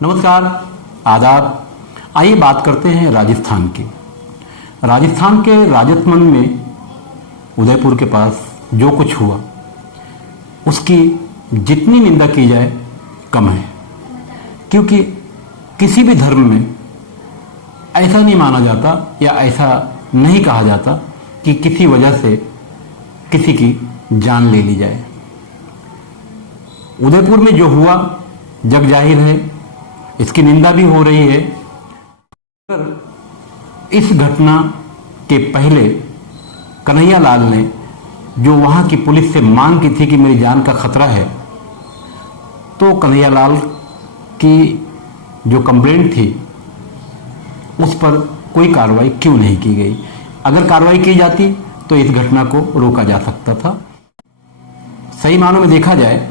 नमस्कार, आदाब। आइए बात करते हैं राजस्थान की। राजस्थान के राजतमंद में उदयपुर के पास जो कुछ हुआ उसकी जितनी निंदा की जाए कम है, क्योंकि किसी भी धर्म में ऐसा नहीं माना जाता या ऐसा नहीं कहा जाता कि किसी वजह से किसी की जान ले ली जाए। उदयपुर में जो हुआ जग जाहिर है, इसकी निंदा भी हो रही है। पर इस घटना के पहले कन्हैया लाल ने जो वहां की पुलिस से मांग की थी कि मेरी जान का खतरा है, तो कन्हैया लाल की जो कंप्लेंट थी उस पर कोई कार्रवाई क्यों नहीं की गई? अगर कार्रवाई की जाती तो इस घटना को रोका जा सकता था। सही मानों में देखा जाए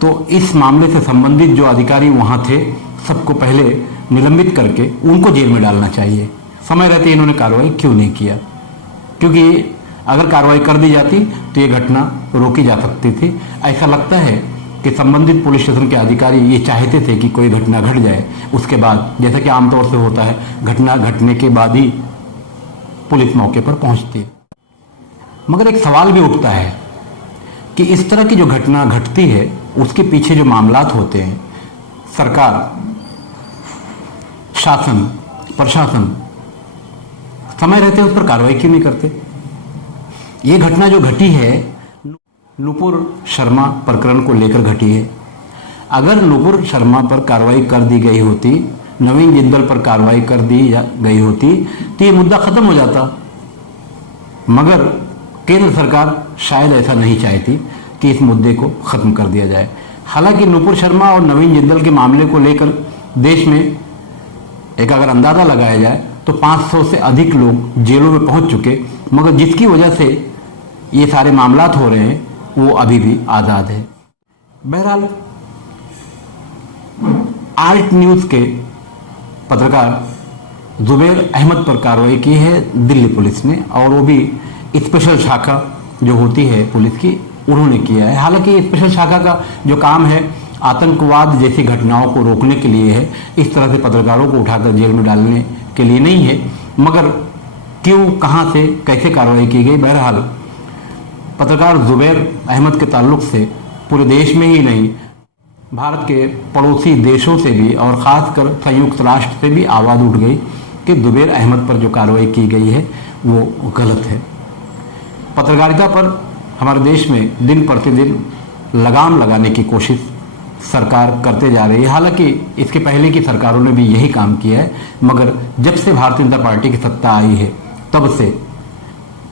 तो इस मामले से संबंधित जो अधिकारी वहां थे सबको पहले निलंबित करके उनको जेल में डालना चाहिए। समय रहते इन्होंने कार्रवाई क्यों नहीं किया? क्योंकि अगर कार्रवाई कर दी जाती तो ये घटना रोकी जा सकती थी। ऐसा लगता है कि संबंधित पुलिस स्टेशन के अधिकारी ये चाहते थे कि कोई घटना घट जाए, उसके बाद जैसा कि आमतौर से होता है घटना घटने के बाद ही पुलिस मौके पर पहुंचती है। मगर एक सवाल भी उठता है कि इस तरह की जो घटना घटती है उसके पीछे जो मामलात होते हैं, सरकार, शासन, प्रशासन समय रहते उस पर कार्रवाई क्यों नहीं करते? ये घटना जो घटी है नुपुर शर्मा प्रकरण को लेकर घटी है। अगर नुपुर शर्मा पर कार्रवाई कर दी गई होती, नवीन जिंदल पर कार्रवाई कर दी गई होती तो ये मुद्दा खत्म हो जाता। मगर केंद्र सरकार शायद ऐसा नहीं चाहती कि इस मुद्दे को खत्म कर दिया जाए। हालांकि नुपुर शर्मा और नवीन जिंदल के मामले को लेकर देश में एक अगर अंदाजा लगाया जाए तो 500 से अधिक लोग जेलों में पहुंच चुके, मगर जिसकी वजह से ये सारे मामलात हो रहे हैं वो अभी भी आज़ाद है। बहरहाल आल्ट न्यूज़ के पत्रकार जुबैर अहमद पर कार्रवाई की है दिल्ली पुलिस ने, और वो भी स्पेशल शाखा जो होती है पुलिस की, उन्होंने किया है। हालांकि स्पेशल शाखा का जो काम है आतंकवाद जैसी घटनाओं को रोकने के लिए है, इस तरह से पत्रकारों को उठाकर जेल में डालने के लिए नहीं है। मगर क्यों, कहां से, कैसे कार्रवाई की गई? बहरहाल पत्रकार जुबैर अहमद के ताल्लुक से पूरे देश में ही नहीं, भारत के पड़ोसी देशों से भी और ख़ासकर संयुक्त राष्ट्र से भी आवाज़ उठ गई कि जुबैर अहमद पर जो कार्रवाई की गई है वो गलत है। पत्रकारिता पर हमारे देश में दिन प्रतिदिन लगाम लगाने की कोशिश सरकार करते जा रही है। हालांकि इसके पहले की सरकारों ने भी यही काम किया है, मगर जब से भारतीय जनता पार्टी की सत्ता आई है तब से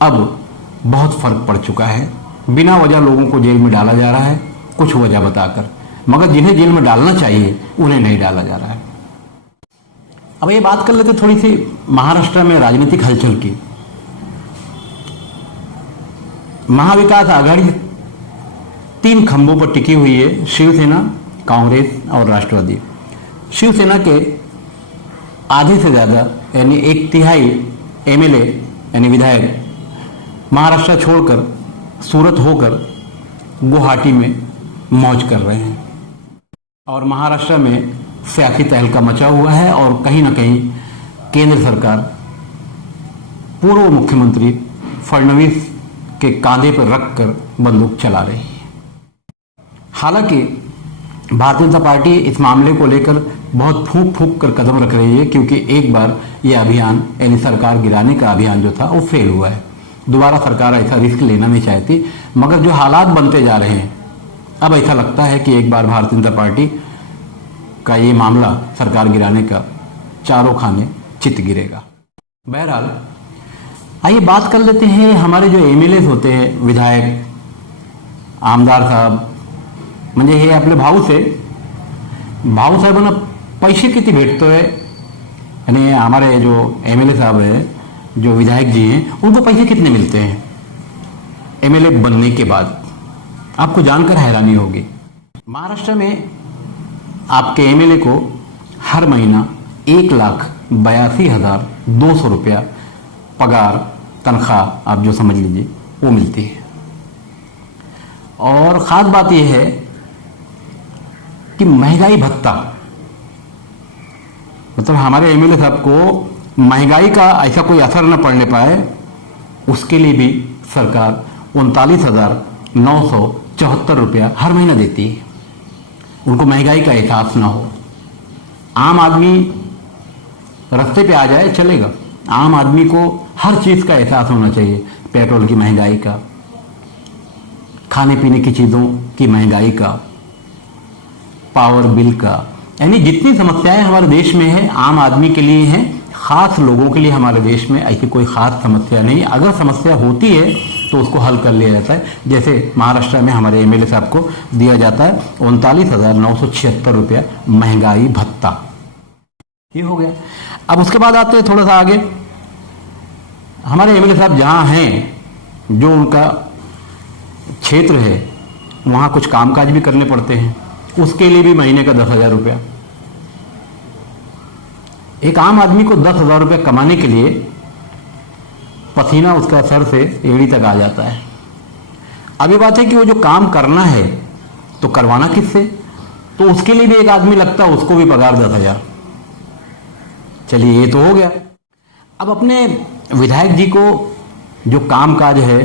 अब बहुत फर्क पड़ चुका है। बिना वजह लोगों को जेल में डाला जा रहा है, कुछ वजह बताकर, मगर जिन्हें जेल में डालना चाहिए उन्हें नहीं डाला जा रहा है। अब ये बात कर लेते थोड़ी सी महाराष्ट्र में राजनीतिक हलचल की। महाविकास आघाड़ी 3 खंभों पर टिकी हुई है, शिवसेना, कांग्रेस और राष्ट्रवादी। शिवसेना के आधे से ज्यादा यानी 1/3 एमएलए यानी विधायक महाराष्ट्र छोड़कर सूरत होकर गुवाहाटी में मौज कर रहे हैं, और महाराष्ट्र में सियासी तहलका मचा हुआ है और कहीं ना कहीं केंद्र सरकार पूर्व मुख्यमंत्री फडणवीस के कांधे पर रखकर बंदूक चला रही है। हालांकि भारतीय जनता पार्टी इस मामले को लेकर बहुत फूंक फूंक कर कदम रख रही है, क्योंकि एक बार यह अभियान यानी सरकार गिराने का अभियान जो था वो फेल हुआ है। दोबारा सरकार ऐसा रिस्क लेना नहीं चाहती, मगर जो हालात बनते जा रहे हैं अब ऐसा लगता है कि एक बार भारतीय जनता पार्टी का ये मामला सरकार गिराने का चारों खाने चित गिरेगा। बहरहाल आइए बात कर लेते हैं हमारे जो एमएलए होते हैं, विधायक, आमदार साहब, म्हणजे हे आपले भाऊसाहेबांना पैसे किती भेटतोय? यानी हमारे जो एमएलए साहब है, जो विधायक जी हैं, उनको पैसे कितने मिलते हैं एमएलए बनने के बाद? आपको जानकर हैरानी होगी। महाराष्ट्र में आपके एमएलए को हर महीना 1,82,200 रुपया पगार, तनख्वाह आप जो समझ लीजिए वो मिलती है। और ख़ास बात यह है कि महंगाई भत्ता मतलब हमारे एमएलए साहब को महंगाई का ऐसा कोई असर न पड़ने पाए, उसके लिए भी सरकार 39,974 रुपया हर महीना देती है। उनको महंगाई का एहसास ना हो। आम आदमी रास्ते पे आ जाए चलेगा, आम आदमी को हर चीज का एहसास होना चाहिए। पेट्रोल की महंगाई का, खाने पीने की चीजों की महंगाई का, पावर बिल का, यानी जितनी समस्याएं हमारे देश में है आम आदमी के लिए हैं। खास लोगों के लिए हमारे देश में ऐसी कोई खास समस्या नहीं। अगर समस्या होती है तो उसको हल कर लिया जाता है। जैसे महाराष्ट्र में हमारे एमएलए साहब को दिया जाता है 39,976 रुपया महंगाई भत्ता। ये हो गया। अब उसके बाद आते हैं थोड़ा सा आगे। हमारे एमएलए साहब जहां हैं, जो उनका क्षेत्र है, वहां कुछ कामकाज भी करने पड़ते हैं, उसके लिए भी महीने का 10,000 रुपया। एक आम आदमी को 10,000 रुपया कमाने के लिए पसीना उसका सर से एड़ी तक आ जाता है। अब ये बात है कि वो जो काम करना है तो करवाना किससे, तो उसके लिए भी एक आदमी लगता है, उसको भी पगार 10,000। चलिए ये तो हो गया। अब अपने विधायक जी को जो काम काज है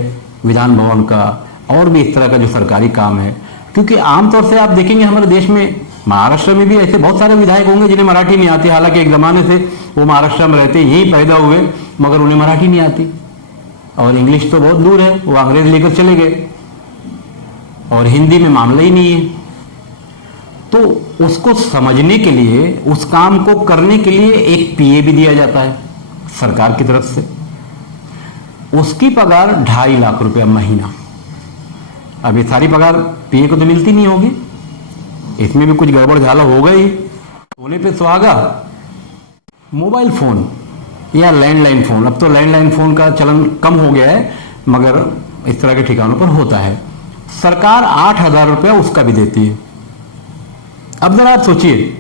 विधान भवन का और भी इस तरह का जो सरकारी काम है, क्योंकि आमतौर से आप देखेंगे हमारे देश में, महाराष्ट्र में भी ऐसे बहुत सारे विधायक होंगे जिन्हें मराठी नहीं आती। हालांकि एक जमाने से वो महाराष्ट्र में रहते, यहीं पैदा हुए, मगर उन्हें मराठी नहीं आती और इंग्लिश तो बहुत दूर है, वो अंग्रेज लेकर चले गए और हिंदी में मामला ही नहीं है। तो उसको समझने के लिए, उस काम को करने के लिए एक पीए भी दिया जाता है सरकार की तरफ से। उसकी पगार 2.5 लाख रुपया महीना। अब ये सारी पगार पीए को तो मिलती नहीं होगी, इसमें भी कुछ गड़बड़ झाला हो गई। सोने पे सुहागा। मोबाइल फोन या लैंडलाइन फोन, अब तो लैंडलाइन फोन का चलन कम हो गया है, मगर इस तरह के ठिकानों पर होता है। सरकार 8,000 रुपया उसका भी देती है। अब जरा आप सोचिए,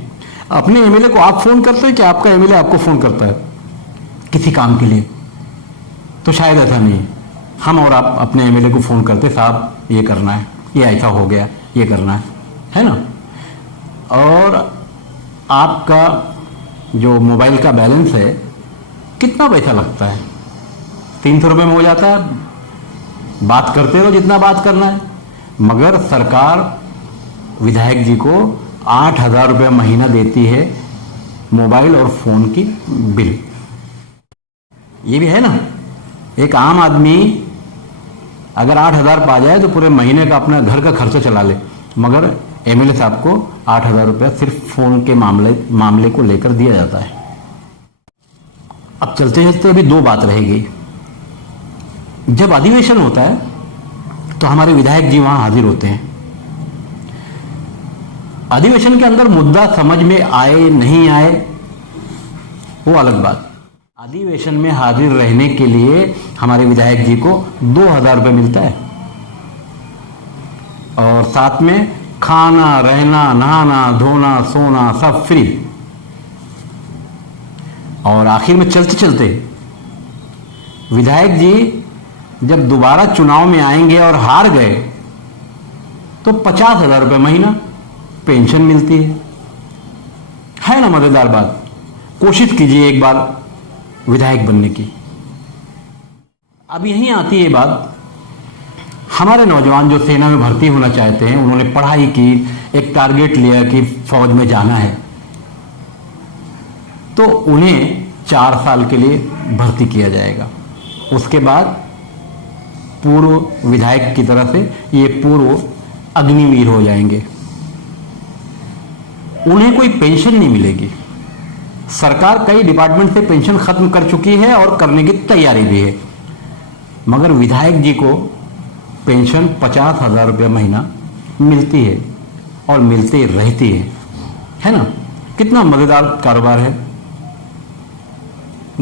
अपने एमएलए को आप फोन करते हैं कि आपका एमएलए आपको फोन करता है किसी काम के लिए? तो शायद ऐसा नहीं है। हम और आप अपने एमएलए को फोन करते, साहब ये करना है, ये ऐसा हो गया, ये करना है ना। और आपका जो मोबाइल का बैलेंस है, कितना पैसा लगता है? 300 रुपये में हो जाता है। बात करते रहो जितना बात करना है। मगर सरकार विधायक जी को 8,000 रुपया महीना देती है मोबाइल और फोन की बिल। ये भी है ना, एक आम आदमी अगर 8,000 पा जाए तो पूरे महीने का अपना घर का खर्चा चला ले, मगर एमएलए साहब को 8,000 रुपया सिर्फ फोन के मामले को लेकर दिया जाता है। अब चलते चलते अभी 2 बात रहेगी। जब अधिवेशन होता है तो हमारे विधायक जी वहां हाजिर होते हैं। अधिवेशन के अंदर मुद्दा समझ में आए नहीं आए वो अलग बात। अधिवेशन में हाजिर रहने के लिए हमारे विधायक जी को 2,000 रुपये मिलता है और साथ में खाना, रहना, नहाना, धोना, सोना सब फ्री। और आखिर में चलते चलते विधायक जी जब दोबारा चुनाव में आएंगे और हार गए तो 50,000 रुपये महीना पेंशन मिलती है ना। मजेदार बात। कोशिश कीजिए एक बार विधायक बनने की। अब यहीं आती है बात, हमारे नौजवान जो सेना में भर्ती होना चाहते हैं, उन्होंने पढ़ाई की, एक टारगेट लिया कि फौज में जाना है, तो उन्हें 4 साल के लिए भर्ती किया जाएगा। उसके बाद पूर्व विधायक की तरह से ये पूर्व अग्निवीर हो जाएंगे। उन्हें कोई पेंशन नहीं मिलेगी। सरकार कई डिपार्टमेंट से पेंशन खत्म कर चुकी है और करने की तैयारी भी है, मगर विधायक जी को पेंशन 50,000 रुपया महीना मिलती है और मिलती रहती है ना। कितना मजेदार कारोबार है।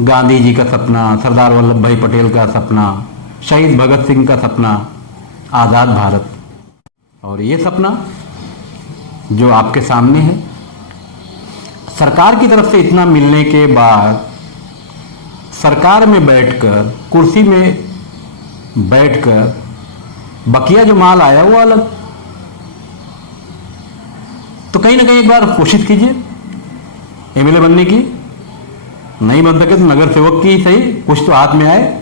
गांधी जी का सपना, सरदार वल्लभ भाई पटेल का सपना, शहीद भगत सिंह का सपना, आजाद भारत, और ये सपना जो आपके सामने है। सरकार की तरफ से इतना मिलने के बाद सरकार में बैठकर, कुर्सी में बैठकर बकिया जो माल आया वो अलग। तो कहीं ना कहीं एक बार कोशिश कीजिए एमएलए बनने की। नहीं बन सके तो नगर सेवक की ही सही, कुछ तो हाथ में आए।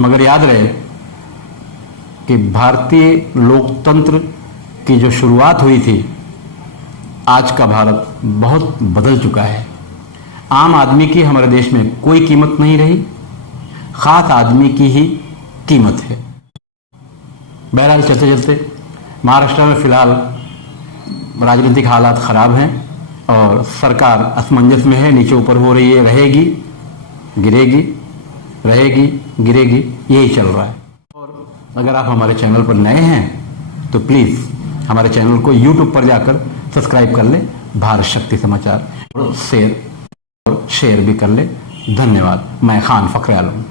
मगर याद रहे कि भारतीय लोकतंत्र की जो शुरुआत हुई थी, आज का भारत बहुत बदल चुका है। आम आदमी की हमारे देश में कोई कीमत नहीं रही, खास आदमी की ही कीमत है। बहरहाल चलते चलते महाराष्ट्र में फिलहाल राजनीतिक हालात खराब हैं और सरकार असमंजस में है, नीचे ऊपर हो रही है, रहेगी गिरेगी, रहेगी गिरेगी, यही चल रहा है। और अगर आप हमारे चैनल पर नए हैं तो प्लीज़ हमारे चैनल को YouTube पर जाकर सब्सक्राइब कर ले, भारत शक्ति समाचार, और शेयर भी कर ले। धन्यवाद। मैं खान फखरे आलम।